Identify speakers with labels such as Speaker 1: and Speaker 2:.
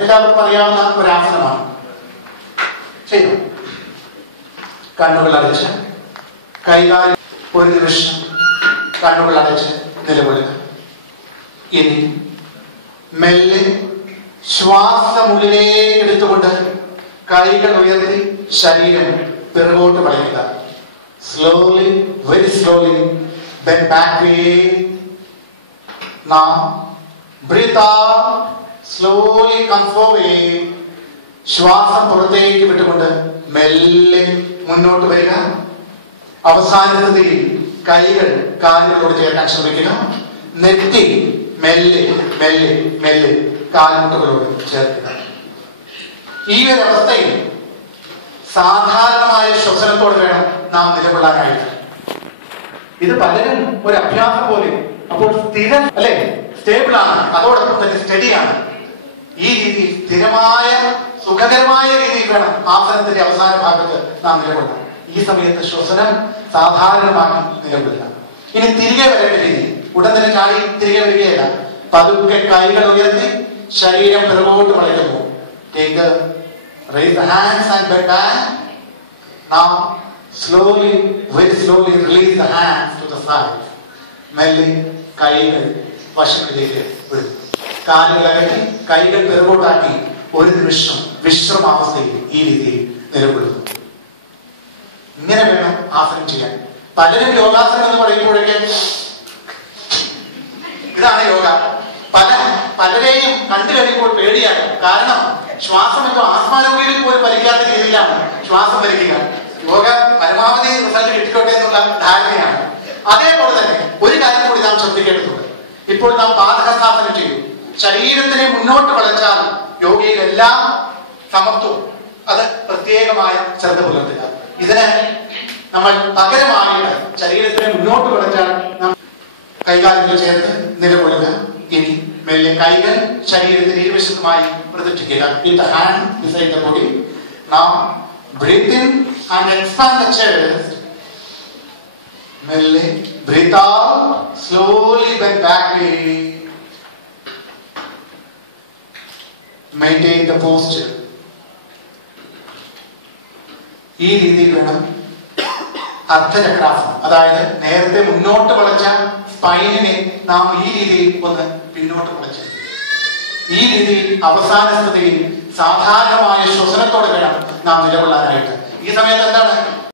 Speaker 1: എല്ലാവർക്കും അറിയാവുന്ന ഒരാസനമാണ് ചെയ്തു. കണ്ണുകൾ അടച്ച്. കൈകാൽ ഒരു നിമിഷം കണ്ണുകൾ അടച്ച് നിലകൊള്ളുക ഇനി മെല്ലെ ശ്വാസമുള്ളിലേക്ക് എടുത്തുകൊണ്ട് കൈകൾ ഉയർത്തി ശരീരം പിറകോട്ട് വളയുക. സ്ലോലി വെരി സ്ലോലി ബാക്ക് വേ നാം ബ്രീത്ത് സ്ലോലി കം ഫോർവേഡ് ശ്വാസം പുറത്തേക്ക് വിട്ടുകൊണ്ട് മെല്ലെ മുന്നോട്ട് വരിക. അവസാനത്തിൽ കൈകൾ കാലുകളോട് ചേർക്കാൻ ശ്രമിക്കുക. നെറ്റി മെല്ലെ മെല്ലെ മെല്ലെ കാൽമുട്ടുകളോട് ചേർക്കുക. ഈ ഒരു അവസ്ഥയിൽ സാധാരണമായ ശ്വസനത്തോട് വേണം നാം നിലകൊള്ളാനായിട്ട്. ഇത് പലരും ഒരു അഭ്യാസം പോലെ അപ്പോൾ സ്ഥിരം അല്ലെ? സ്റ്റേബിൾ ആണ്. അതോടൊപ്പം തന്നെ സ്റ്റഡിയാണ് ഈ രീതിയിൽ സ്ഥിരമായ സുഖകരമായ രീതിയിൽ വേണം ആസനത്തിന്റെ അവസാന ഭാഗത്ത് നാം നിലകൊള്ളാൻ. ഈ സമയത്ത് ശ്വസനം സാധാരണമാക്കി നിലകൊള്ളുക. ഇനി തിരികെ വരേണ്ട രീതി. ഉടൻ തന്നെ ചാടി തിരികെ വരികയല്ല. പതുക്കെ കൈകൾ ഉയർത്തി ശരീരം പിറകോട്ട് വളരുന്നു. മെല്ലെ കൈകൾ വശത്തിലേക്ക് വിടും കാലുകൾ അകറ്റി കൈകൾ പിറകോട്ടാക്കി ഒരു നിമിഷം വിശ്രമാവസ്ഥയിൽ ഈ രീതിയിൽ നിലകൊള്ളുന്നു. ഇങ്ങനെ വേണം ആസനം ചെയ്യാൻ. പലരും യോഗാസനം എന്ന് പറയുമ്പോഴേക്ക് ഇതാണ് യോഗ. പല പലരെയും കണ്ടു കഴിയുമ്പോൾ പേടിയാണ്. കാരണം ശ്വാസം ഇപ്പോൾ ആത്മാരോഗ്യത്തിൽ പോലും വലിക്കാത്ത രീതിയിലാണ് ശ്വാസം വലിക്കുക. യോഗ പരമാവധി റിസൾട്ട് കിട്ടിക്കോട്ടെ എന്നുള്ള ധാരണയാണ്. അതേപോലെ തന്നെ ഒരു കാര്യം കൂടി നാം ശ്രദ്ധിക്കേണ്ടതുണ്ട്. ഇപ്പോൾ നാം പാദഹസ്താസനം ശരീരത്തിനെ മുന്നോട്ട് വളച്ചാൽ യോഗയിലെല്ലാം സമത്വം. അത് പ്രത്യേകമായ ശ്രദ്ധ പുലർത്തുക. ഇതിന് നമ്മൾ പകരമായിട്ട് ശരീരത്തിനെ മുന്നോട്ട് വളച്ചാൽ കൈകാലുകൾ ചേർത്ത് നിലകൊള്ളുക. ഇനി മെല്ലെ കൈകൾ ശരീരത്തിന് ഇരുവശത്തുമായി പ്രതിഷ്ഠിക്കുക വിത്ത് ഹാൻഡ് നാം ബ്രീത്ത് ആൻഡ് മെല്ലെ slowly bend back maintain the post ഈ രീതിയിൽ വേണം അർദ്ധചക്രാസനം. അതായത് നേരത്തെ മുന്നോട്ട് വളച്ച സ്പൈനിനെ നാം ഈ രീതിയിൽ ഒന്ന് പിന്നോട്ട് വളച്ചു. ഈ രീതിയിൽ അവസാന സ്ഥിതിയിൽ സാധാരണമായ ശ്വസനത്തോടെ വേണം നാം നിലകൊള്ളാനായിട്ട്. ഈ സമയത്ത് എന്താണ്?